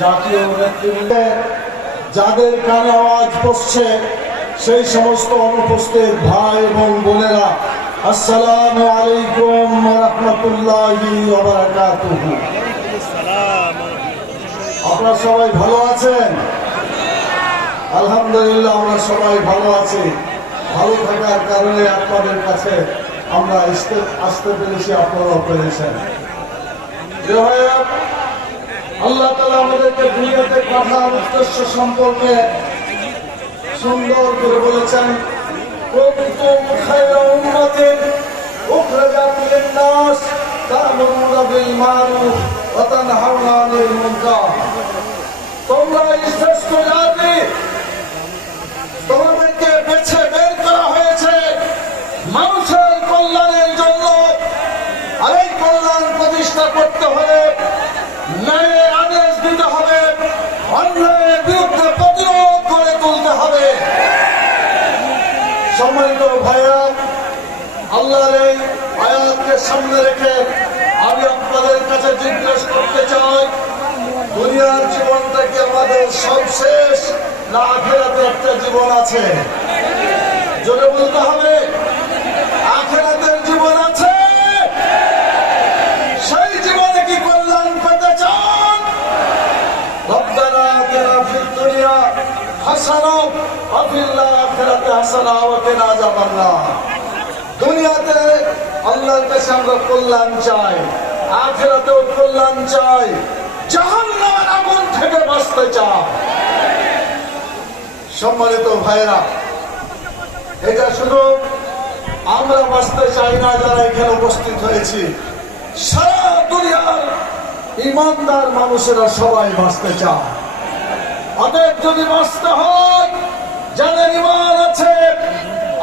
জাতীয় নেতৃত্বে যাদের কানে আওয়াজ পড়ছে সেই সমস্ত অনুপস্থিত ভাই এবং বোনেরা, আসসালামু আলাইকুম ওয়া রাহমাতুল্লাহি ওয়া বারাকাতুহু। আপনারা সবাই ভালো আছেন? আলহামদুলিল্লাহ, আমরা সবাই ভালো আছি। ভালো থাকার কারণে আপনাদের কাছে আমরা আসতে পেরেছি, আপনারাও পেরেছেন। আল্লাহ তাআলা আমাদেরকে দুনিয়াতে পাঠার উদ্দেশ্য সম্পর্কে সুন্দর করে বলেছেন, কুনতুম খায়রা উম্মাতিন উখরাজাত লিন-নাস তা'মুরুনা বিল মা'রুফ ওয়া তানহাউনা আনিল মুনকার। তোমরা শ্রেষ্ঠ জাতি, তোমাদেরকে বেছে বের করা হয়েছে মানুষের কল্যাণের জন্য। আর এই কল্যাণ প্রতিষ্ঠা করতে হলে ন্যায়ের আদেশ দিতে হবে, অন্যায়ের বিরুদ্ধে প্রতিরোধ করে তুলতে হবে। সম্মানিত ভাইরা, আল্লাহর এই আয়াতকে সামনে রেখে আমি আপনাদের কাছে জিজ্ঞেস করতে চাই, দুনিয়ার জীবনটা কি আমাদের সবশেষ, না আখিরাতে একটা জীবন আছে? জোরে বলতে হবে, আখিরাতের জীবন আছে। সেই জীবনে কি কল্যাণ পেতে চান? রব্বানা আতিনা ফিদ দুনিয়া হাসানাহ ওয়া ফিল আখিরাতি হাসানাহ ওয়া কিনা আযাবান্নার। দুনিয়াতে আল্লাহর কাছে আমরা কল্যাণ চাই, আখিরাতেও কল্যাণ চাই, জাহান্নামের আগুন থেকে বাঁচতে চাই। সম্মানিত ভাইরা, এটা শুধু আমরা বাঁচতে চাই না যারা এখানে উপস্থিত হয়েছি, সারা দুনিয়ার ইমানদার মানুষেরা সবাই বাঁচতে চায়। অতএব যদি বাঁচতে হয়, যাদের ইমান আছে,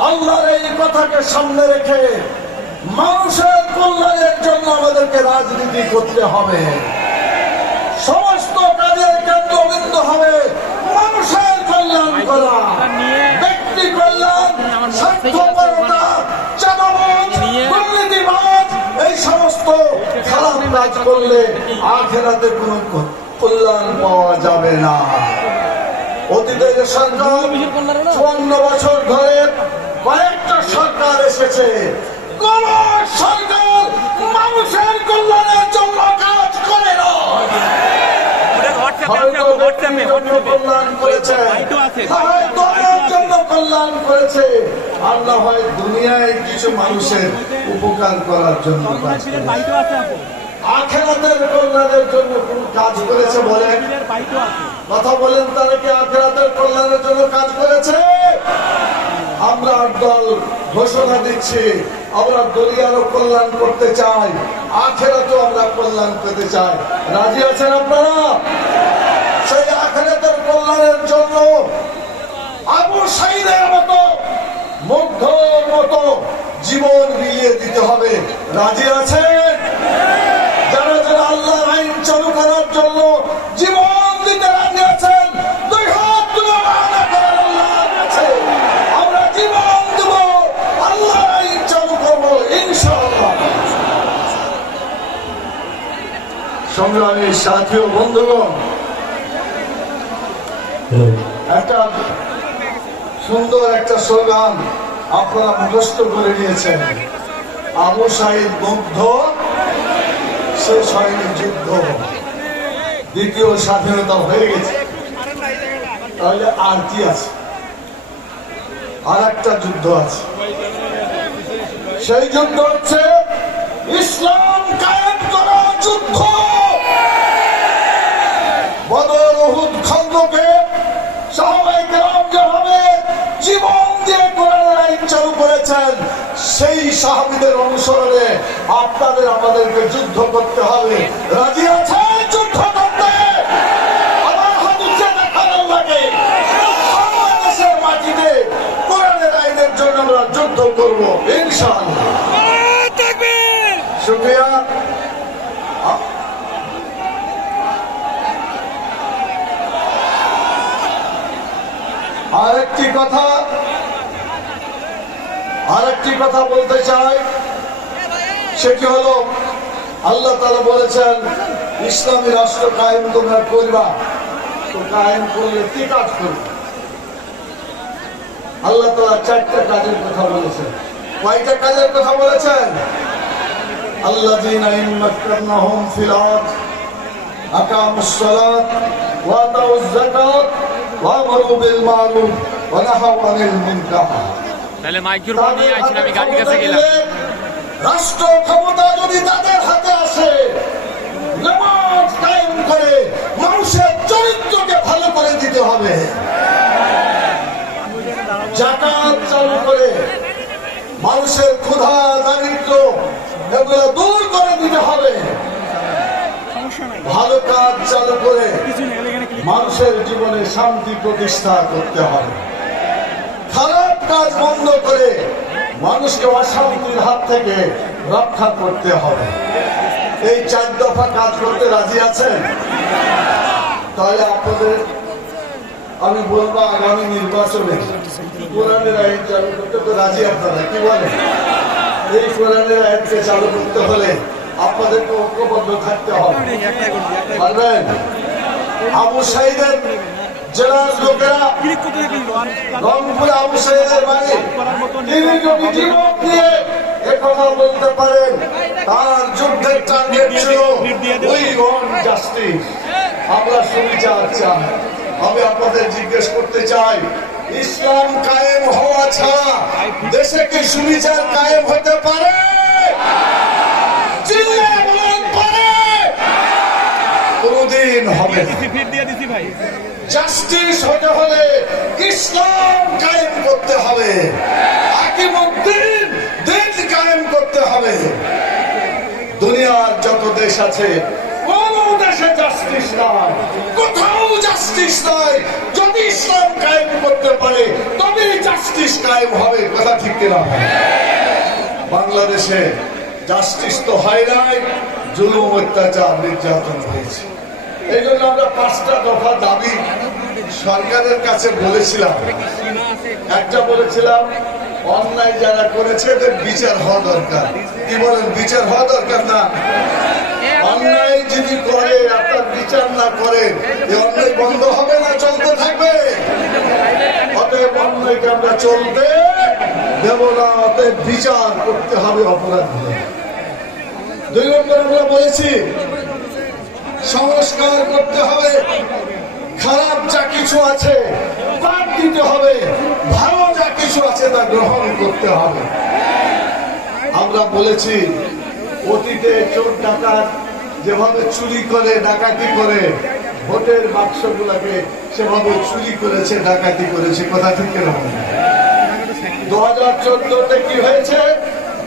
আল্লাহর এই কথাকে সামনে রেখে মানুষের কল্যাণের জন্য আমাদেরকে রাজনীতি করতে হবে। সমস্ত কাজের কেন্দ্রবিন্দু হবে মানুষের কল্যাণ করা, ব্যক্তি কল্যাণ, স্বার্থপরতা, চাঁদাবাজ, দুর্নীতিবাজ, এই সমস্ত খারাপ কাজ করলে আখিরাতে কোনো কল্যাণ পাওয়া যাবে না। অতীতে যে সরকার 54 বছর ধরে কয়েকটা সরকার এসেছে, কোন সরকার মানুষের কল্যাণের জন্য কাজ করে না। কল্যাণ করেছে, কল্যাণ করেছে, আল্লাহ হয় দুনিয়ায় কিছু মানুষের উপকার করার জন্য, আখিরাতের কল্যাণের জন্য কোন কাজ করেছে বলেন? কথা বলেন, তারা কি আখিরাতের কল্যাণের জন্য কাজ করেছে? আমরা দল ঘোষণা দিচ্ছি, আমরা দুনিয়ারও কল্যাণ করতে চাই, আখিরাতেও আমরা কল্যাণ পেতে চাই। রাজি আছেন আপনারা? সেই আখিরাতের কল্যাণের জন্য আবু সাঈদের মতো, মুগ্ধর মতো জীবন বিলিয়ে দিতে হবে। রাজি আছেন? যারা যারা আল্লাহর আইন চালু করার জন্য জীবন দিতে রাজি আছেন, দুই হাত তুলে ওয়াদা করেন আল্লাহর কাছে, আমরা জীবন দেব, আল্লাহর আইন চালু করব ইনশাআল্লাহ। সংগ্রামী সাথী ও বন্ধুগণ, একটা সুন্দর একটা স্লোগান আপনারা মুখস্থ করে নিয়েছেন, আবু সাঈদ মুগ্ধ, শেষ হয়নি যুদ্ধ। দ্বিতীয় স্বাধীনতা হয়ে গেছে, তাহলে আর কি আছে? আর একটা যুদ্ধ আছে, সেই যুদ্ধ হচ্ছে ইসলাম কায়েম করার যুদ্ধ। বদর, উহুদ, খন্দকে সাহাবায়ে কেরাম যেভাবে জীবন দিয়ে কোরআনের আইন চালু করেছেন, সেই সাহাবীদের অনুসরণে আপনাদের আমাদেরকে যুদ্ধ করতে হবে। রাজি আছেন যুদ্ধ করতে? আমার হাত উঠে দেখানো লাগে, বাংলাদেশের মাটিতে কোরআনের আইনের জন্য আমরা যুদ্ধ করব ইনশাআল্লাহ। শুকরিয়া। আরেকটি কথা বলতে চাই, সেটি হলো আল্লাহ তাআলা বলেছেন ইসলামী রাষ্ট্র কায়েম তোমরা করবা, তো কায়েম করলে কি কাজ করবে? আল্লাহ তাআলা 4টা কাজের কথা বলেছেন। কয়টা কাজের কথা বলেছেন? আল্লাযীনা ইম্মাক্কানাহুম ফিল আরদ আকামুস সালাত ওয়া আতাউয যাকাত ওয়া আমারু বিল মারুফ ওয়া নাহাউ আনিল মুনকার। তাহলে মাইক্রোফোন নিয়ে আইছেন, আমি গাড়ির কাছে গেলাম। রাষ্ট্র ক্ষমতা যদি তাদের হাতে আসে, নামাজ কায়েম করে মানুষের চরিত্রকে ভালো করে দিতে হবে, যাকাত চালু করে মানুষের ক্ষুধা দারিদ্র এগুলো দূর করে দিতে হবে, ভালো কাজ চালু করে মানুষের জীবনে শান্তি প্রতিষ্ঠা করতে হবে, খারাপ কাজ বন্ধ করে মানুষকে অশান্তির হাত থেকে রক্ষা করতে হবে। এই 4 দফা কাজ করতে রাজি আছেন? তাহলে আপনাদের আমি বলবো আগামী নির্বাচনে কোরআনের আইন চালু করতে তো রাজি আপনারা, কি বলেন? এই কোরআনের আইনকে চালু করতে হলে আপনাদেরকে ঐক্যবদ্ধ থাকতে হবে, পারবেন? আবু সাঈদের জেলার লোকেরা রংপুরে আবু সাঈদের বাড়ি, তিনি যদি জীবন দিয়ে একথা বলতে পারেন তার যুদ্ধের টার্গেট ছিল উই ওয়ান্ট জাস্টিস, আমরা সুবিচার চাই। আমি আপনাদের জিজ্ঞেস করতে চাই, ইসলাম কায়েম হওয়া ছাড়া দেশে কি সুবিচার কায়েম হতে পারে? কোনদিন হবে না। জাস্টিস হতে হলে ইসলাম কায়েম করতে হবে, হাকিমউদ্দিন দিন কায়েম করতে হবে। দুনিয়ার যত দেশ আছে কোন দেশে জাস্টিস নাই, কোথাও জাস্টিস নাই। যদি ইসলাম কায়েম করতে পারে তবে জাস্টিস কায়েম হবে, কথা ঠিক কিনা? বাংলাদেশে জাস্টিস তো হয় নাই, জুলুম অত্যাচার নির্যাতন হয়েছে। এই জন্য আমরা 5টা দফা দাবি সরকারের কাছে বলেছিলাম। একটা বলেছিলাম অন্যায় যারা করেছে এদের বিচার হওয়া দরকার। কি বলেন, বিচার হওয়া দরকার না? অন্যায় যদি করে আপনার বিচার না করে এই অন্যায় বন্ধ হবে না, চলতে থাকবে। অতএব অন্যায়কে আমরা চলতে দেব না, অতএব বিচার করতে হবে অপরাধ। 2 নম্বর আমরা বলেছি সংস্কার করতে হবে, খারাপ যা কিছু আছে বাদ দিতে হবে, ভালো যা কিছু আছে তা গ্রহণ করতে হবে। আমরা বলেছি অতীতে চোর ডাকাত যেভাবে চুরি করে ডাকাতি করে ভোটের বাক্সগুলোকে সেভাবে চুরি করেছে, ডাকাতি করেছে, কথা ঠিক না? 2014-তে কি হয়েছে?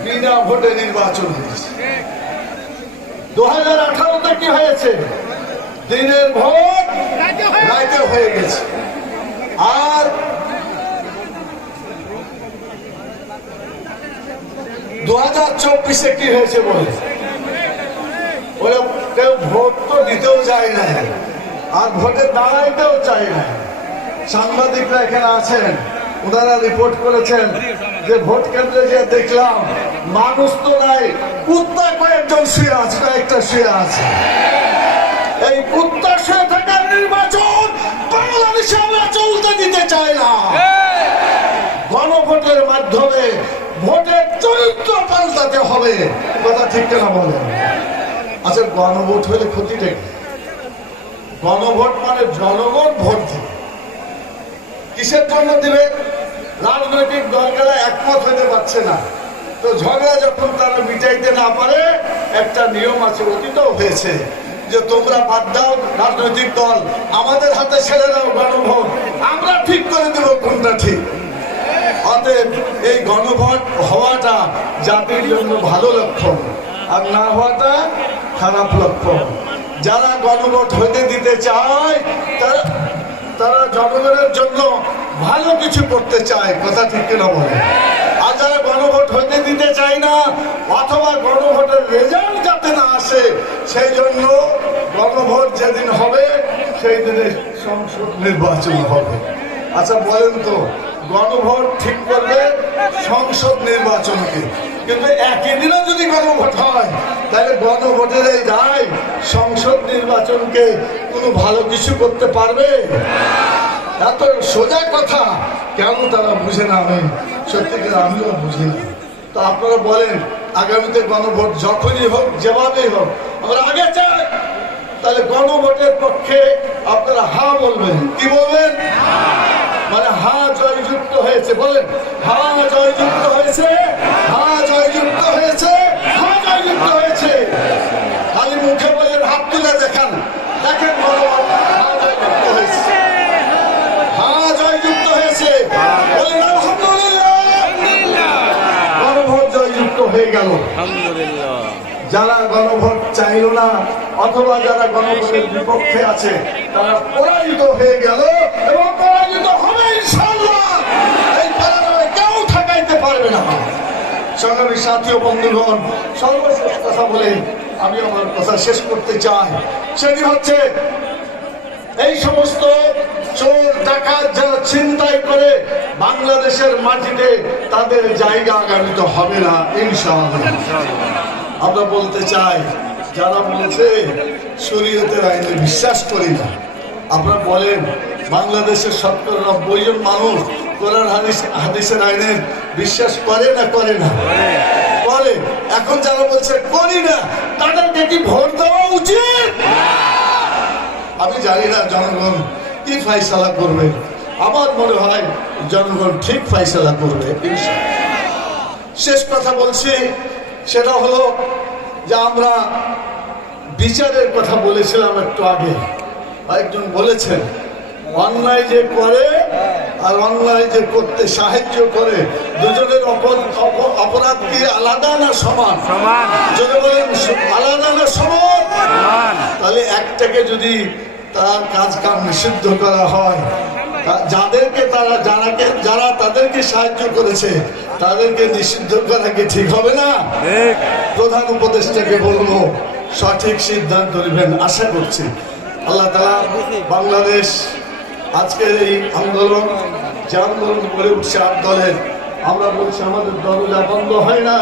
বিনা ভোটে নির্বাচন হয়েছে। 2018-তে কি হয়েছে? দিনের ভোট রাতে হয়ে গেছে। আর 2024-এ কি হয়েছে বলে? ওরা কেউ ভোট তো দিতেও যায় না, আর ভোটে দাঁড়াইতেও চায় না। সাংবাদিকরা এখানে আছেন, ওনারা রিপোর্ট করেছেন যে ভোট কেন্দ্রে যে দেখলাম মানুষ তো নাই, কুত্তা কয়েকজন শুয়ে আছে, কয়েকটা শুয়ে আছে। এই কুত্তা শুয়ে থাকার নির্বাচন বাংলাদেশে আমরা চলতে দিতে চাই না। গণভোটের মাধ্যমে ভোটের চরিত্র পাল্টাতে হবে, কথা ঠিক কেনা বলেন? আচ্ছা, গণভোট হলে ক্ষতিটা কি? গণভোট মানে জনগণ ভোট দিবে। কিসের জন্য দিবে? রাজনৈতিক দলগুলা একমত হতে পারছে না, তো ঝগড়া যখন তারা মিটাইতে না পারে একটা নিয়ম আছে, অতীতও হয়েছে, যে তোমরা বাদ দাও রাজনৈতিক দল, আমাদের হাতে ছেড়ে দাও গণভোট, আমরা ঠিক করে দেব কোনটা ঠিক। অতএব এই গণভোট হওয়াটা জাতির জন্য ভালো লক্ষণ, আর না হওয়াটা খারাপ লক্ষণ। যারা গণভোট হতে দিতে চায় তারা জনগণের জন্য ভালো কিছু করতে চায়, কথা ঠিক কিনা বলে? আর যারা গণভোট হতে দিতে চায় না, অথবা গণভোটের রেজাল্ট যাতে না আসে, সেই জন্য গণভোট যেদিন হবে সেই দিনে সংসদ নির্বাচন হবে। আচ্ছা বলেন তো, গণভোট ঠিক করবে সংসদ নির্বাচনকে, কিন্তু একই দিনে যদি গণভোট হয় তাহলে গণভোটের এই রায় সংসদ নির্বাচনকে কোনো ভালো কিছু করতে পারবে? এত সোজা কথা কেন তারা বুঝে না? আমি সত্যি করে আমিও বুঝি না। তো আপনারা বলেন আগামীতে গণভোট যখনই হোক যেভাবেই হোক আমরা আগে চাই, তাহলে গণভোটের পক্ষে আপনারা হা বলবেন। কি বলবেন? মানে হা জয়যুক্ত হয়েছে, বলেন হা জয়যুক্ত হয়েছে, হা জয়যুক্ত হয়েছে, হা জয়যুক্ত হয়েছে। খালি মুখে বলেন, হাত তুলে দেখান, দেখেন গণভোট হা জয়যুক্ত হয়েছে, হা জয়যুক্ত হয়েছে। বলেন আলহামদুলিল্লাহ, গণভোট জয়যুক্ত হয়ে গেল। যারা গণভোট চাইল না অথবা যারা গণভোটের বিপক্ষে আছে তারা পরাজিত হয়ে গেল এবং পরাজিত হবে ইনশাআল্লাহ। এই পরাজয় কেউ ঠেকাইতে পারবে না। সংগ্রামী সাথী ও বন্ধুগণ, সর্বশেষ কথা বলে আমি আমার কথা শেষ করতে চাই। সেটি হচ্ছে এই সমস্ত চোর ডাকাত যারা ছিনতাই করে বাংলাদেশের মাটিতে তাদের জায়গা আগামীতে হবে না ইনশাআল্লাহ। আমরা বলতে চাই যারা বলছে শরীয়তের আইনে বিশ্বাস করি না, আপনারা বলেন বাংলাদেশের 70-90 জন মানুষ কোরআন হাদিসের আইনে বিশ্বাস করে না করে না? করে। এখন যারা বলছে করি না তাদেরকে কি ভোট দেওয়া উচিত? আমি জানি না জনগণ কি ফয়সালা করবে। আমার মনে হয় জনগণ ঠিক ফয়সালা করবে ইনশাআল্লাহ। শেষ কথা বলছি, সেটা হলো যে আমরা বিচারের কথা বলেছিলাম একটু আগে। একজন বলেছেন অন্যায় যে করে আর অন্যায় যে করতে সাহায্য করে দুজনের অপরাধ কি আলাদা না সমান? যদি বলেন আলাদা না সমান, তাহলে একটাকে যদি তার কাজ কাম নিষিদ্ধ করা হয়, যাদেরকে যারা তাদেরকে সাহায্য করেছে তাদেরকে নিষিদ্ধ করা কি ঠিক হবে না? প্রধান উপদেষ্টাকে বলবো সঠিক সিদ্ধান্ত নেবেন আশা করছি। আল্লাহ তাআলা বাংলাদেশ আজকের এই আন্দোলন যে আন্দোলন গড়ে উঠছে 8 দলের, আমরা বলছি আমাদের দরজা বন্ধ হয় না।